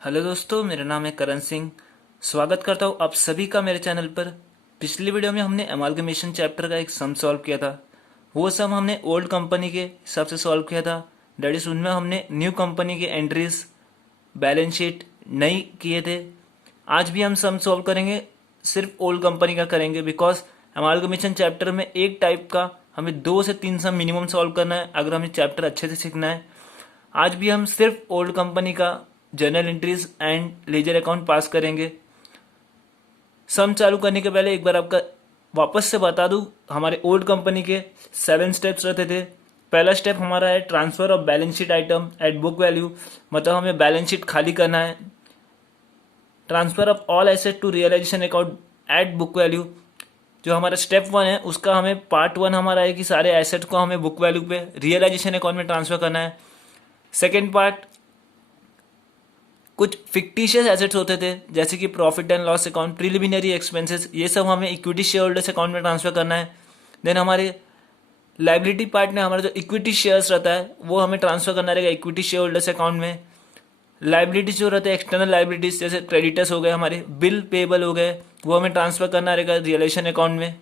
Hello दोस्तों, मेरा नाम है करण सिंह। स्वागत करता हूँ आप सभी का मेरे चैनल पर। पिछली वीडियो में हमने अमालगमेशन चैप्टर का एक सम सॉल्व किया था। वो सम हमने ओल्ड कंपनी के हिसाब से सॉल्व किया था। डेट इज उनमें हमने न्यू कंपनी के एंट्रीज बैलेंस शीट नहीं किए थे। आज भी हम सम सॉल्व करेंगे, सिर्फ ओल्ड कंपनी का करेंगे, बिकॉज अमालगमेशन चैप्टर में एक टाइप का हमें 2 से 3 सम मिनिमम सॉल्व करना है अगर हमें चैप्टर अच्छे से सीखना है। आज भी हम सिर्फ ओल्ड कंपनी का journal entries and ledger account pass करेंगे। सम चालू करने के पहले एक बार आपका वापस से बता दूं, हमारे ओल्ड कंपनी के 7 स्टेप्स रहते थे। पहला स्टेप हमारा है transfer of balance sheet item at book value, मतलब हमें बैलेंस शीट खाली करना है। Transfer of all asset to realisation account at book value, जो हमारा स्टेप 1 है उसका हमें पार्ट 1 हमारा है कि सारे एसेट को हमें बुक वैल्यू पे रियलाइजेशन अकाउंट में ट्रांसफर करना है। सेकेंड पार्ट, कुछ फिक्टिशियस एसेट्स होते थे जैसे कि profit and loss account, preliminary expenses, ये सब हमें इक्विटी शेयर होल्डर्स अकाउंट में ट्रांसफर करना है। देन हमारे लाइबिलिटी पार्ट में हमारा जो इक्विटी शेयर्स रहता है वो हमें ट्रांसफर करना रहेगा इक्विटी शेयर होल्डर्स अकाउंट में। लाइबिलिटीज जो रहते हैं एक्सटर्नल लाइबिलिटीज, जैसे क्रेडिटर्स हो गए, हमारे बिल पेबल हो गए, वो हमें ट्रांसफर करना रहेगा रियलाइजेशन अकाउंट में।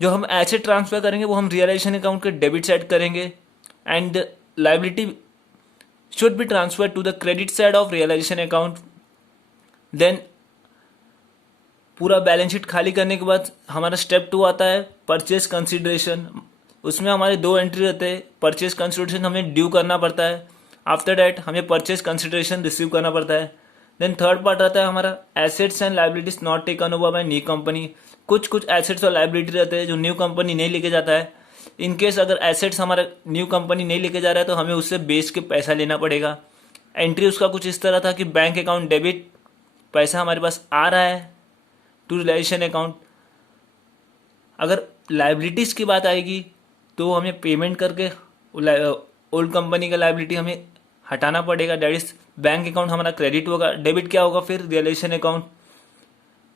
जो हम एसेट ट्रांसफर करेंगे वो हम रियलाइजेशन अकाउंट के डेबिट साइड करेंगे, and liability should be transferred to the credit side of realization account. Then पूरा बैलेंस शीट खाली करने के बाद हमारा स्टेप 2 आता है परचेज कंसिडरेशन। उसमें हमारे 2 एंट्री रहते हैं। परचेज कंसिडरेशन हमें ड्यू करना पड़ता है, आफ्टर डैट हमें परचेज कंसिडरेशन रिसीव करना पड़ता है। देन थर्ड पार्ट रहता है हमारा assets and liabilities not taken over bye new company. कुछ एसेट्स और लाइबिलिटी रहते हैं जो न्यू कंपनी नहीं लेके जाता है। इनकेस अगर एसेट्स हमारा न्यू कंपनी नहीं लेके जा रहा है तो हमें उससे बेच के पैसा लेना पड़ेगा। एंट्री उसका कुछ इस तरह था कि बैंक अकाउंट डेबिट, पैसा हमारे पास आ रहा है टू रियलाइजेशन अकाउंट। अगर लाइबिलिटीज़ की बात आएगी तो हमें पेमेंट करके ओल्ड कंपनी का लाइबिलिटी हमें हटाना पड़ेगा, डेट इज बैंक अकाउंट हमारा क्रेडिट होगा, डेबिट क्या होगा फिर रियलाइजेशन अकाउंट।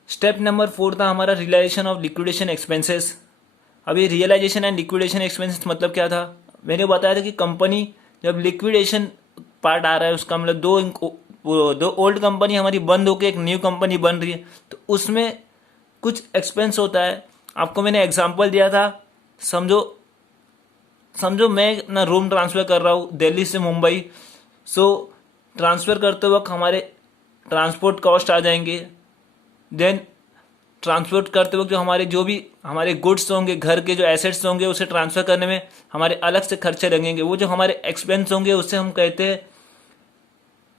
स्टेप नंबर 4 था हमारा रियलाइजेशन ऑफ लिक्विडेशन एक्सपेंसेस। अभी रियलाइजेशन एंड लिक्विडेशन एक्सपेंसेस मतलब क्या था, मैंने बताया था कि कंपनी जब लिक्विडेशन पार्ट आ रहा है उसका मतलब दो ओल्ड कंपनी हमारी बंद होकर एक न्यू कंपनी बन रही है, तो उसमें कुछ एक्सपेंस होता है। आपको मैंने एग्जांपल दिया था, समझो समझो मैं ना रूम ट्रांसफ़र कर रहा हूँ दिल्ली से मुंबई। सो ट्रांसफ़र करते वक्त हमारे ट्रांसपोर्ट कॉस्ट आ जाएंगे। देन ट्रांसपोर्ट करते वक्त जो भी हमारे गुड्स होंगे, घर के जो एसेट्स होंगे, उसे ट्रांसफ़र करने में हमारे अलग से खर्चे लगेंगे। वो जो हमारे एक्सपेंस होंगे उससे हम कहते हैं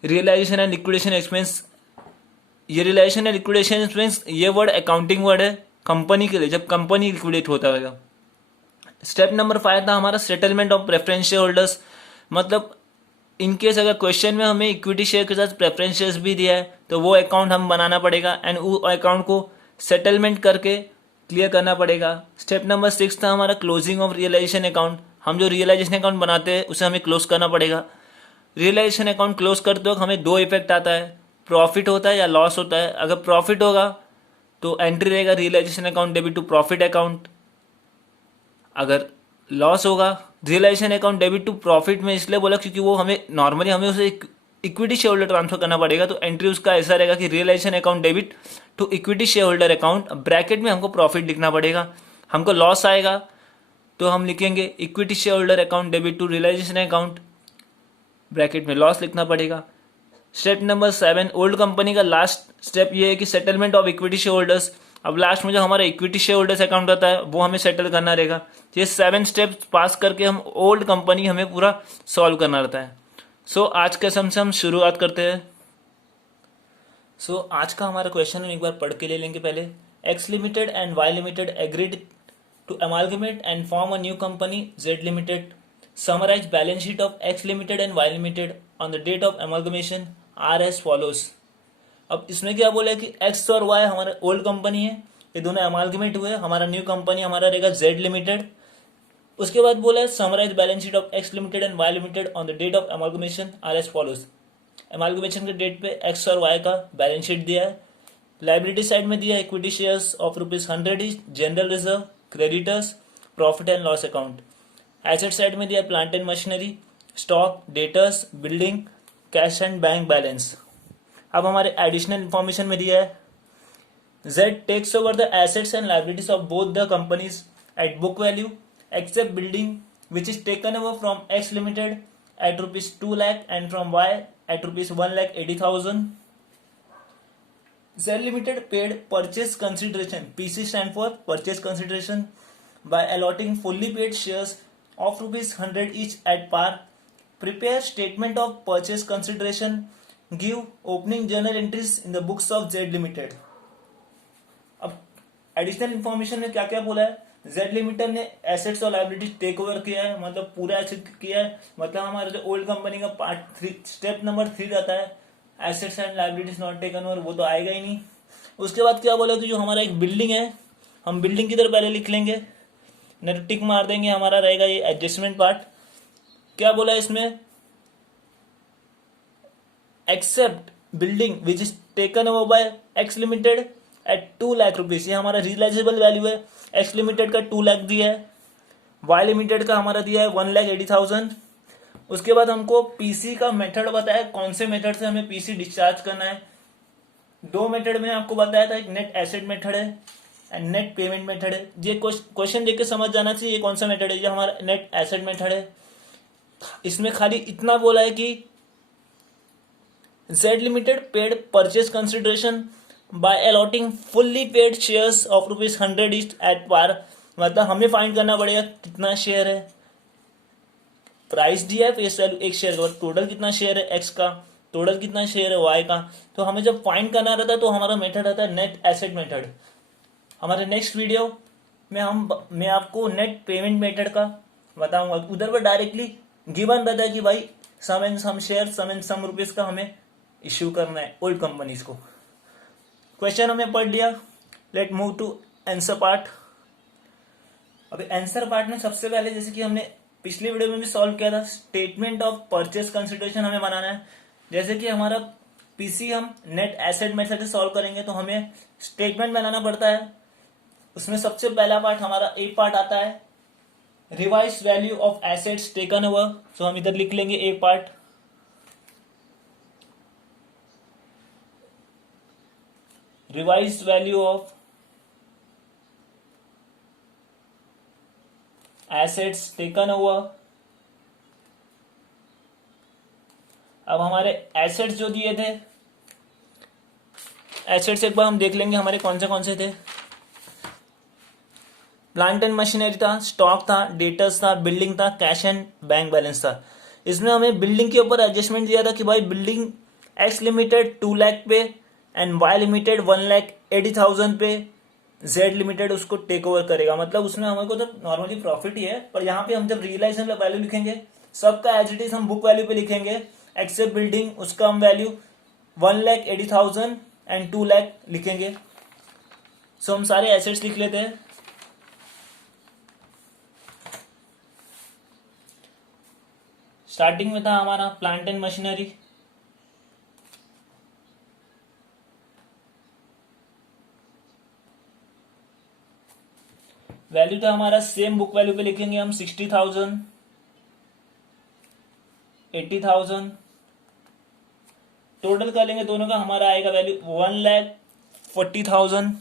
रियलाइजेशन एंड लिक्विडेशन एक्सपेंस। ये रियलाइजेशन एंड लिक्विडेशन एक्सपेंस ये वर्ड अकाउंटिंग वर्ड है कंपनी के लिए, जब कंपनी लिक्विडेट होता है। स्टेप नंबर 5 था हमारा settlement of preference share holders. मतलब इनकेस अगर क्वेश्चन में हमें इक्विटी शेयर के साथ प्रेफरेंस शेयर्स भी दिया है तो वो अकाउंट हम बनाना पड़ेगा एंड वो अकाउंट को सेटलमेंट करके क्लियर करना पड़ेगा। स्टेप नंबर 6 था हमारा क्लोजिंग ऑफ रियलाइजेशन अकाउंट। हम जो रियलाइजेशन अकाउंट बनाते हैं उसे हमें क्लोज करना पड़ेगा। रियलाइजेशन अकाउंट क्लोज करते वक्त हमें 2 इफेक्ट आता है, प्रॉफिट होता है या लॉस होता है। अगर प्रॉफिट होगा तो एंट्री रहेगा realisation account debit to profit account. अगर लॉस होगा, realisation account debit to profit में इसलिए बोला क्योंकि वो हमें नॉर्मली हमें उसे इक्विटी शेयर होल्डर ट्रांसफर करना पड़ेगा, तो एंट्री उसका ऐसा रहेगा कि realisation account debit to equity share holder account, bracket में हमको प्रॉफिट लिखना पड़ेगा। हमको लॉस आएगा तो हम लिखेंगे equity share holder account debit to realisation account, bracket में लॉस लिखना पड़ेगा। स्टेप नंबर 7 ओल्ड कंपनी का लास्ट स्टेप ये है कि settlement of equity share holders. अब लास्ट में जो हमारा इक्विटी शेयर होल्डर्स अकाउंट रहता है वो हमें सेटल करना रहेगा। ये 7 स्टेप्स पास करके हम ओल्ड कंपनी हमें पूरा सॉल्व करना रहता है। सो आज के सम से हम शुरुआत करते हैं। आज का हमारा क्वेश्चन हम एक बार पढ़ के ले लेंगे पहले। X limited and Y limited agreed to amalgamate and form a new company Z limited. Summarise balance sheet of X limited and Y limited on the date of amalgamation are as follows. अब इसमें क्या बोला है कि x और Y हमारा old company है, ये दोनों अमालगमेट हुए, हमारा न्यू कंपनी हमारा रहेगा जेड लिमिटेड। उसके बाद बोला है summarise balance sheet of X limited and Y limited on the date of amalgamation are as follows. अमालगमेशन के डेट पे एक्स और वाई का बैलेंस शीट दिया है। लाइबिलिटी साइड में दिया equity shares of ₹100 is general reserve, creditors, profit and loss account. Asset side में दिया plant and machinery, stock, debtors, building, cash and bank balance. अब हमारे एडिशनल इंफॉर्मेशन में दिया है Z takes over the assets and liabilities of both the companies at book value except building which is taken over from X Limited at rupees 2 lakh and from Y at rupees 1 lakh 80,000. Z Limited paid purchase consideration, PC stand for purchase consideration, by allotting fully paid shares of rupees 100 each at par. Prepare statement of purchase consideration. Give opening journal entries in the books of Z Limited. अब additional information में क्या क्या बोला है, Z limited ने assets और liability take over किया है, मतलब पूरा एसेट किया है, मतलब हमारे जो ओल्ड कंपनी का पार्ट 3 स्टेप नंबर 3 रहता है assets and liabilities not taken over, वो तो आएगा ही नहीं। उसके बाद क्या बोला कि जो हमारा एक बिल्डिंग है, हम बिल्डिंग की तरफ पहले लिख लेंगे, नहीं तो टिक मार देंगे, हमारा रहेगा ये एडजस्टमेंट पार्ट। क्या बोला इसमें, except building which is taken over by X limited at 2 lakh rupees, ये हमारा रियलाइजेबल वैल्यू है। एक्स लिमिटेड का 2 लाख दिया है, वाई लिमिटेड का हमारा दिया है 1,80,000। उसके बाद हमको पीसी का मेथड बताया, कौन से मेथड से हमें पीसी डिस्चार्ज करना है। दो मेथड में आपको बताया था, एक नेट एसेट मेथड है एंड नेट पेमेंट मेथड है। ये क्वेश्चन देख के समझ जाना चाहिए ये कौन सा मेथड है, ये हमारा नेट एसेट मेथड है। इसमें खाली इतना बोला है कि Z Limited paid purchase consideration by allotting fully paid shares of rupees 100 each at par, मतलब हमें फाइंड करना पड़ेगा कितना शेयर है, प्राइस दिया है फेस वैल्यू एक शेयर का, टोटल कितना शेयर है एक्स का, टोटल कितना शेयर है वाई का। तो हमें जब फाइंड करना रहता है तो हमारा मेथड रहता है नेट एसेट मेथड। हमारे नेक्स्ट वीडियो में मैं आपको नेट पेमेंट मेथड का बताऊंगा। उधर पर डायरेक्टली गिवन रहता है कि भाई some and some share some and some rupees का हमें इश्यू करना है ओल्ड कंपनीज को। क्वेश्चन हमने पढ़ लिया, let move to answer part. अभी आंसर पार्ट में सबसे पहले, जैसे कि हमने पिछली वीडियो में भी सॉल्व किया था, स्टेटमेंट ऑफ परचेस कंसिडरेशन हमें बनाना है। जैसे कि हमारा पीसी हम नेट एसेट मेथड से सॉल्व करेंगे तो हमें स्टेटमेंट बनाना पड़ता है। उसमें सबसे पहला पार्ट हमारा ए पार्ट आता है, revise value of assets taken over. तो हम इधर लिख लेंगे A part, revise value of assets taken over. अब हमारे एसेट्स जो दिए थे, एसेट्स एक बार हम देख लेंगे हमारे कौन से थे। प्लांट एंड मशीनरी था, स्टॉक था, डेटर्स था, बिल्डिंग था, कैश एंड बैंक बैलेंस था। इसमें हमें बिल्डिंग के ऊपर एडजस्टमेंट दिया था कि भाई बिल्डिंग एक्स लिमिटेड 2 लाख पे एंड वाई लिमिटेड 1,80,000 पे, जेड लिमिटेड उसको टेक ओवर करेगा। मतलब उसमें हमें को तो नॉर्मली प्रॉफिट ही है, पर यहाँ पे हम जब रियलाइजेशन वैल्यू लिखेंगे सबका एज इट इज हम बुक वैल्यू पे लिखेंगे, एक्सेप्ट बिल्डिंग उसका हम वैल्यू 1,80,000 एंड 2 लाख लिखेंगे। सो हम सारे एसेट्स लिख लेते हैं। स्टार्टिंग में था हमारा प्लांट एंड मशीनरी, वैल्यू था हमारा सेम बुक वैल्यू पे लिखेंगे हम 60,000, 80,000, टोटल कर लेंगे दोनों का, हमारा आएगा वैल्यू 1,40,000।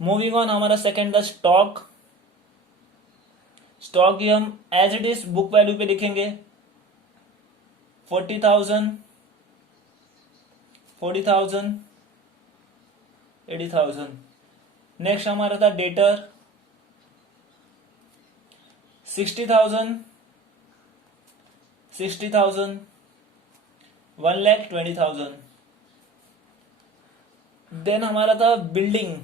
मूविंग ऑन, हमारा सेकंड था स्टॉक। स्टॉक ही हम as it is book value पे लिखेंगे 40,000, 40,000, 80,000। नेक्स्ट हमारा था डेटर 60,000, 60,000, 1,20,000। देन हमारा था बिल्डिंग,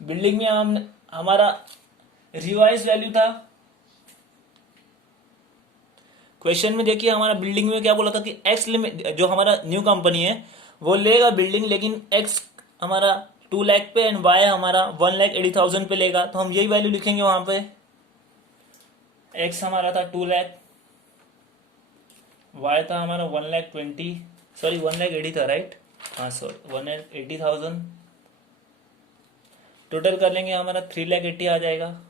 बिल्डिंग में हम हमारा रिवाइज वैल्यू था। क्वेश्चन में देखिए हमारा बिल्डिंग में क्या बोला था कि एक्स लिमिट जो हमारा न्यू कंपनी है वो लेगा बिल्डिंग, लेकिन एक्स हमारा 2 लाख पे एंड वाई हमारा 1,80,000 पे लेगा। तो हम यही वैल्यू लिखेंगे वहां पे, एक्स हमारा था 2 लाख, वाई था हमारा 1,80 था, राइट, हाँ सॉरी 1,80,000। टोटल कर लेंगे हमारा 3,80,000 आ जाएगा।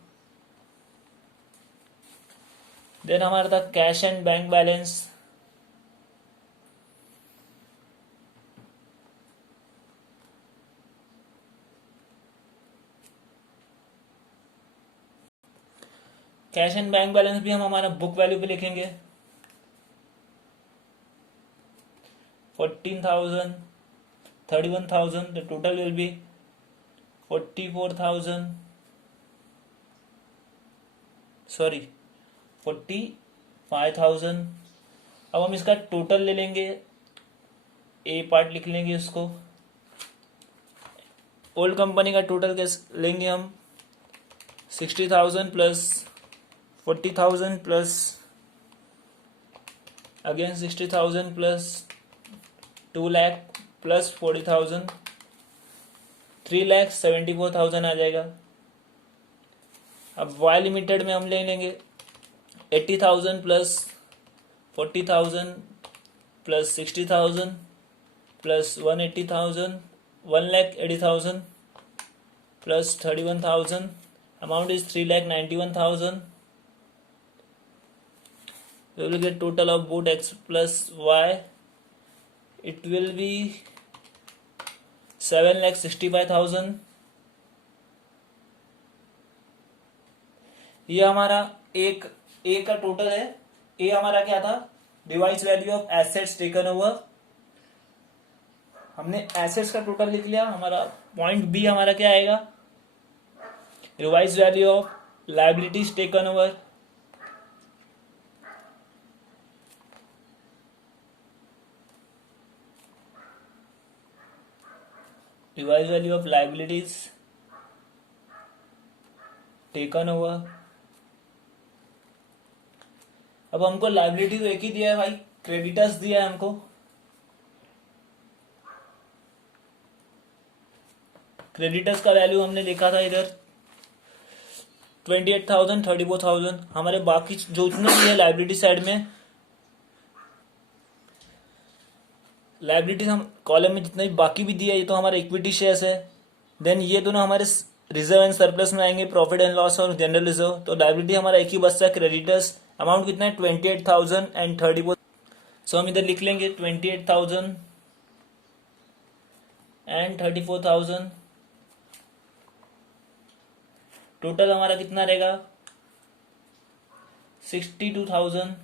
देन हमारा था cash and bank balance, cash and bank balance भी हम हमारा बुक वैल्यू पे लिखेंगे 14,000, 31,000, the total will be 44,000, sorry 45,000। अब हम इसका टोटल ले लेंगे, ए पार्ट लिख लेंगे इसको। ओल्ड कंपनी का टोटल कैसे लेंगे हम, 60,000 plus 40,000 plus again 60,000 plus 2 lakh plus 40,000, 3,74,000 आ जाएगा। अब वाई लिमिटेड में हम ले लेंगे 80,000 plus 40,000 plus 60,000 plus 180,000, 1,80,000 plus 31,000, amount is 3,91,000. We will get total of both x plus y. It will be 7,65,000. ये हमारा एक ए का टोटल है। ए हमारा क्या था, device value of assets taken over. हमने एसेट्स का टोटल लिख लिया। हमारा पॉइंट बी हमारा क्या आएगा, revise value of liabilities taken over. Revise value of liabilities taken over. अब हमको लायबिलिटी तो एक ही दिया है भाई, क्रेडिटर्स दिया है हमको। क्रेडिटर्स का वैल्यू हमने देखा था इधर 28,000, 34,000। हमारे बाकी जो उतने भी है लायबिलिटी साइड में, लायबिलिटीज हम कॉलम में जितने भी बाकी भी दिया, ये तो हमारे इक्विटी शेयर्स है। देन ये दोनों हमारे रिजर्व एंड सरप्लस में आएंगे, प्रॉफिट एंड लॉस और जनरल रिजर्व। तो लायबिलिटी हमारा एक ही बचता है, क्रेडिटर्स। अमाउंट कितना है, 28,000 एंड 34। सो हम इधर लिख लेंगे 28,000 एंड 34,000। टोटल हमारा कितना रहेगा, 62,000।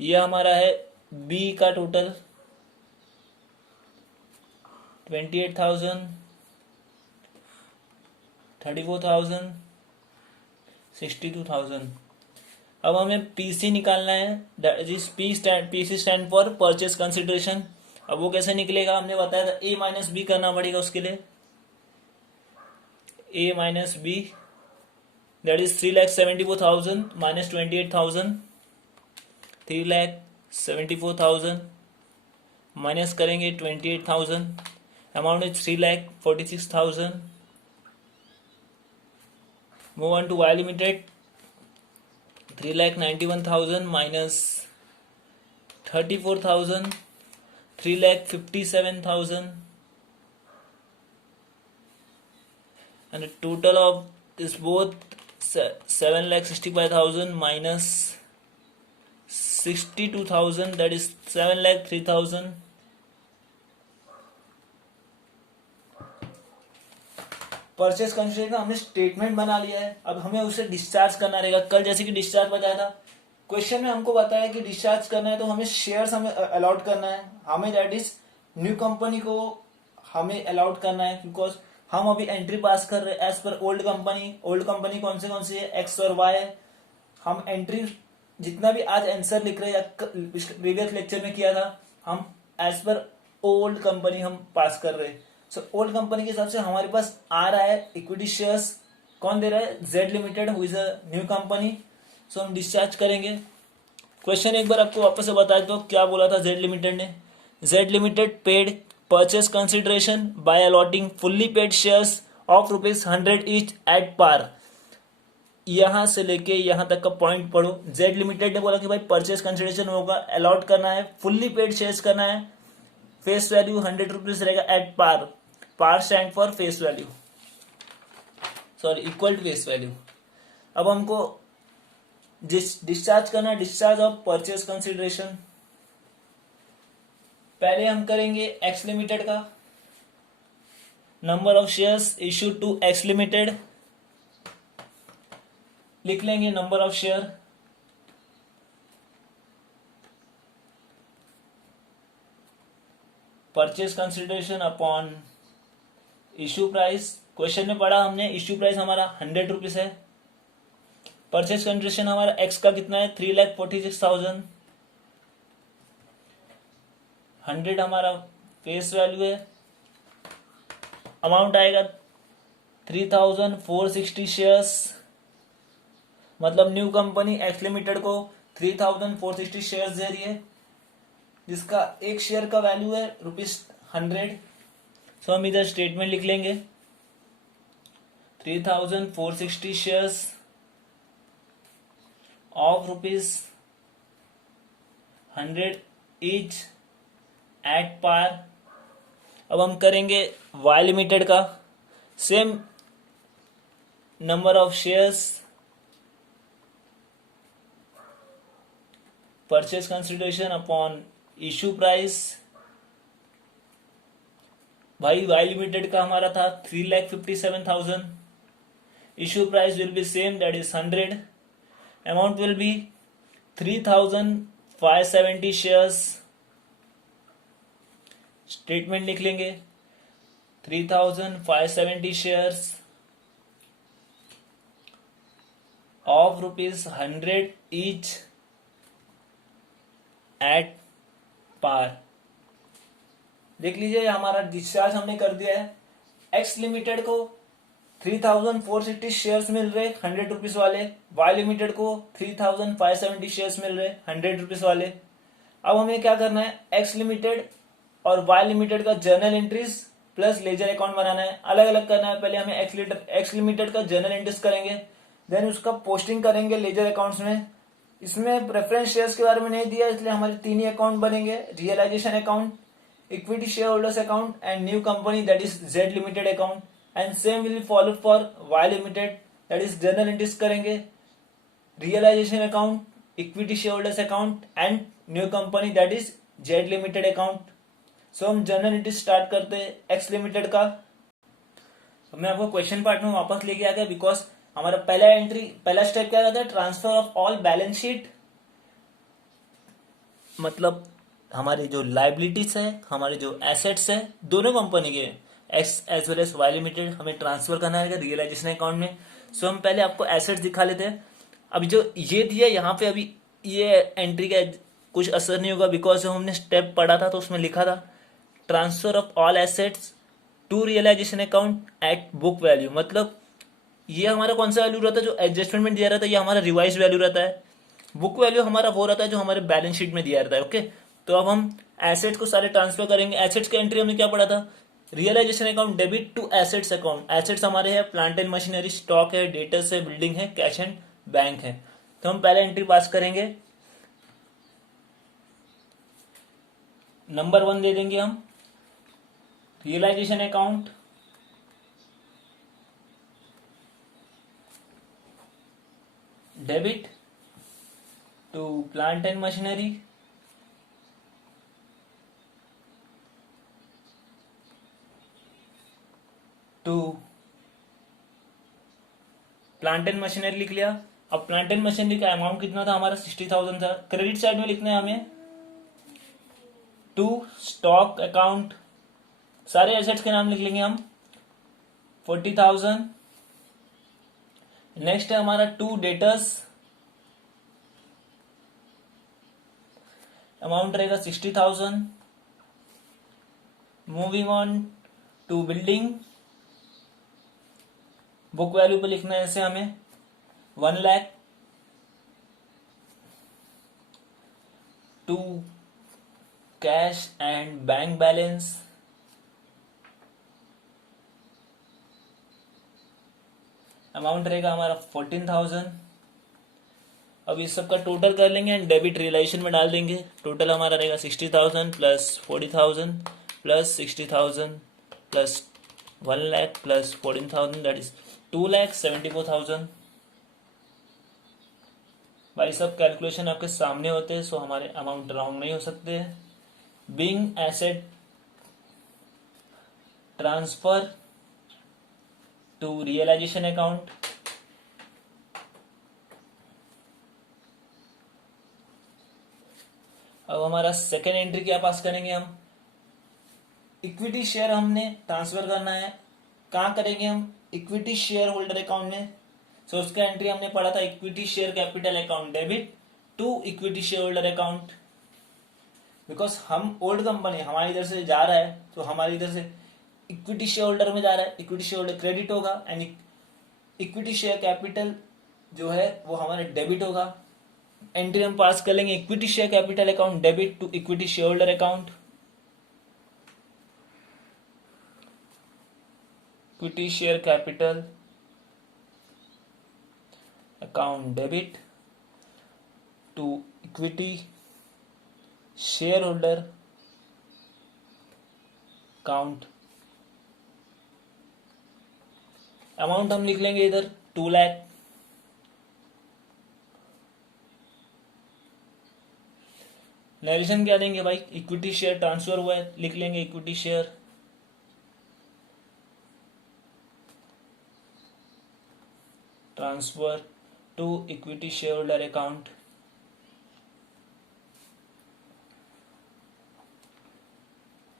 यह हमारा है बी का टोटल 28,000, 34,000, 62,000। अब हमें पीसी निकालना है, PC stand for purchase consideration. अब वो कैसे निकलेगा, हमने बताया था ए माइनस बी करना पड़ेगा उसके लिए। A minus B that is 3,74,000 minus 28,000, 3,74,000 minus करेंगे 28,000, amount is 3,46,000। Move on to Y limited, 3,91,000 minus 34,000, 3,57,000, and the total of this both 7,65,000 minus 62,000, that is 7,03,000। Purchase consideration का हमने स्टेटमेंट बना लिया है। अब हमें उसे डिस्चार्ज करना रहेगा। कल जैसे कि डिस्चार्ज बताया था, क्वेश्चन में हमको बताया कि डिस्चार्ज करना है तो हमें शेयर्स हमें अलॉट करना है। हमें दैट इज न्यू कंपनी को हमें अलॉट करना है, बिकॉज हम अभी एंट्री पास कर रहे हैं as per old company. Old company कौन सी है, एक्स और वाई है। हम एंट्री जितना भी आज आंसर लिख रहे हैं, प्रीवियस लेक्चर में किया था, हम एज पर ओल्ड कंपनी हम पास कर रहे हैं। सो ओल्ड कंपनी के हिसाब से हमारे पास आ रहा है इक्विटी शेयर्स। कौन दे रहा है, Z limited, who is a new company. So हम डिस्चार्ज करेंगे। क्वेश्चन एक बार आपको वापस से बता दो, क्या बोला था जेड लिमिटेड ने। Z limited paid purchase consideration by allotting fully paid shares of ₹100 each at par. यहां से लेके यहां तक का पॉइंट पढ़ो। जेड लिमिटेड ने बोला कि भाई परचेस कंसिडरेशन होगा, अलॉट करना है, फुल्ली पेड शेयर्स करना है, फेस वैल्यू ₹100 रहेगा at par. Par stand for face value, sorry equal to face value. अब हमको डिस्चार्ज करना है, डिस्चार्ज ऑफ परचेस कंसिडरेशन। पहले हम करेंगे एक्स लिमिटेड का, number of shares issued to X limited. लिख लेंगे number of share, purchase consideration upon issue price. Question में पढ़ा हमने इशू प्राइस हमारा 100 रुपीज है, परचेज कंसिडरेशन हमारा एक्स का कितना है 3,46,000, 100 हमारा फेस वैल्यू है, अमाउंट आएगा 3,460 शेयर्स, मतलब न्यू कंपनी एक्स लिमिटेड को 3,460 शेयर्स दे रही है, जिसका एक शेयर का वैल्यू है ₹100। सो हम इधर स्टेटमेंट लिख लेंगे 3,460 shares of ₹100 each at par. अब हम करेंगे वाई लिमिटेड का, same number of shares, purchase consideration upon issue price. भाई वाई लिमिटेड का हमारा था 3,57,000, issue price will be same that is 100, amount will be 3,570 shares. Statement लिख लेंगे 3,570 shares of ₹100 each at par. देख लीजिए हमारा डिस्चार्ज हमने कर दिया है। एक्स लिमिटेड को 3,460 शेयर्स मिल रहे 100 रुपीज वाले, वाई लिमिटेड को 3,570 शेयर्स मिल रहे 100 रुपीज वाले। अब हमें क्या करना है, एक्स लिमिटेड और वाई लिमिटेड का journal entries plus ledger account बनाना है, अलग अलग करना है। पहले हमें एक्स लिमिटेड का जर्नल एंट्रीज करेंगे, देन उसका पोस्टिंग करेंगे लेजर अकाउंट्स में। इसमें प्रेफरेंस शेयर्स के बारे में नहीं दिया, इसलिए हमारे 3 ही अकाउंट बनेंगे, realisation account, equity share holders account and new company that is Z limited account. And same will follow for Y limited, that is journal entries करेंगे, realisation account, equity share holders account and new company that is Z limited account. So हम journal entries start करते हैं x limited का। अब मैं आपको question part में वापस लेके आ गया, बिकॉज हमारा पहला स्टेप क्या रहता है, transfer of all balance sheet, मतलब हमारी जो लाइबिलिटीज है, हमारे जो एसेट्स है दोनों कंपनी के, X as well as Y limited, हमें ट्रांसफर करना है रियलाइजेशन अकाउंट में। सो हम पहले आपको एसेट्स दिखा लेते हैं। अभी जो ये दिया यहाँ पे, अभी ये एंट्री का कुछ असर नहीं होगा, बिकॉज हमने स्टेप पढ़ा था तो उसमें लिखा था transfer of all assets to realisation account at book value. मतलब ये हमारा कौन सा वैल्यू रहता है, जो एडजस्टमेंट में दिया रहता है, ये हमारा रिवाइज वैल्यू रहता है। बुक वैल्यू हमारा वो रहता है जो हमारे बैलेंस शीट में दिया रहता है। ओके, तो अब हम एसेट्स को सारे ट्रांसफर करेंगे। एसेट्स की एंट्री हमने क्या पढ़ा था, realisation account debit to assets account. Assets हमारे है प्लांट एंड मशीनरी, स्टॉक है, डेटर्स है, बिल्डिंग है, कैश एंड बैंक है। तो हम पहले एंट्री पास करेंगे, नंबर 1 दे देंगे हम, realisation account debit to plant and machinery to plant and machinery लिख लिया। अब प्लांट एंड मशीनरी का अमाउंट कितना था हमारा 60,000 था। क्रेडिट साइड में लिखना है हमें टू स्टॉक अकाउंट, सारे एसेट्स के नाम लिख लेंगे हम 40,000। नेक्स्ट है हमारा टू डेटर्स, अमाउंट रहेगा 60,000। Moving on to building, book value पे लिखना है ऐसे हमें 1 lakh. To cash and bank balance, amount रहेगा हमारा 14,000। अब इस सब का टोटल कर लेंगे एंड डेबिट रियलाइजेशन में डाल देंगे। टोटल हमारा रहेगा 60,000 plus 40,000 plus 60,000 plus 1 lakh plus 14,000, that is 2,74,000। भाई सब कैलकुलेशन आपके सामने होते हैं, सो हमारे अमाउंट रॉन्ग नहीं हो सकते। Being asset transfer to realisation account, अब हमारा सेकेंड एंट्री क्या पास करेंगे हम, इक्विटी शेयर हमने ट्रांसफर करना है। कहाँ करेंगे हम, इक्विटी शेयर होल्डर अकाउंट में। सो उसका एंट्री हमने पढ़ा था, equity share capital account debit to equity share holder account. Because हम ओल्ड कंपनी, हमारे इधर से जा रहा है तो हमारे इधर से इक्विटी शेयर होल्डर में जा रहा है, इक्विटी शेयर होल्डर क्रेडिट होगा एंड इक्विटी शेयर कैपिटल जो है वो हमारा डेबिट होगा। एंट्री हम पास कर लेंगे, equity share capital account debit to equity share holder account. Equity share capital account debit to equity share holder account. Amount हम लिख लेंगे इधर 2 लाख। नरेशन क्या देंगे भाई, इक्विटी शेयर ट्रांसफर हुआ है, लिख लेंगे equity share transfer to equity share holder account.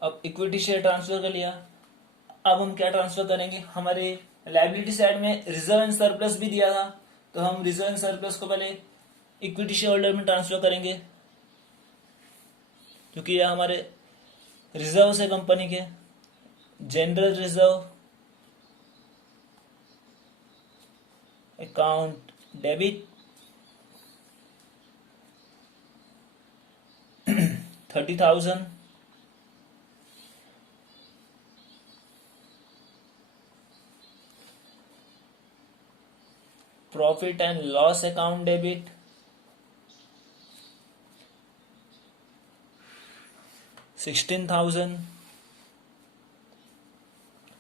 अब इक्विटी शेयर ट्रांसफर कर लिया, अब हम क्या ट्रांसफर करेंगे, हमारे लायबिलिटी साइड में रिजर्व एंड सरप्लस भी दिया था, तो हम रिजर्व एंड सरप्लस को पहले इक्विटी शेयर होल्डर में ट्रांसफर करेंगे, क्योंकि ये हमारे रिजर्व है कंपनी के, general reserve account debit 30,000 profit and loss account debit 16,000,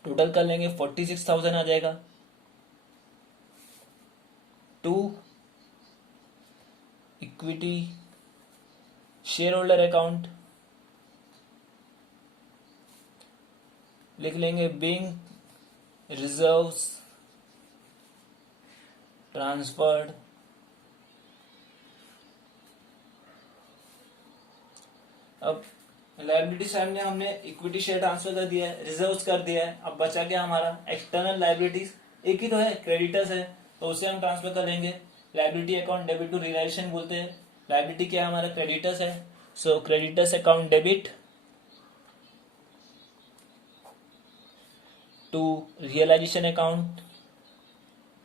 total कर लेंगे 46,000 आ जाएगा। To equity share holder account लिख लेंगे बीइंग रिजर्व्स ट्रांसफर्ड अब लायबिलिटी साइड में हमने इक्विटी शेयर ट्रांसफर कर दिया है, रिजर्व्स कर दिया है, अब बचा क्या हमारा एक्सटर्नल लायबिलिटीज, एक ही तो है, क्रेडिटर्स है, तो उसे हम ट्रांसफर कर लेंगे। Liability account debit to realisation बोलते हैं, लायबिलिटी क्या है हमारा, क्रेडिटर्स है, so creditors account debit to realisation account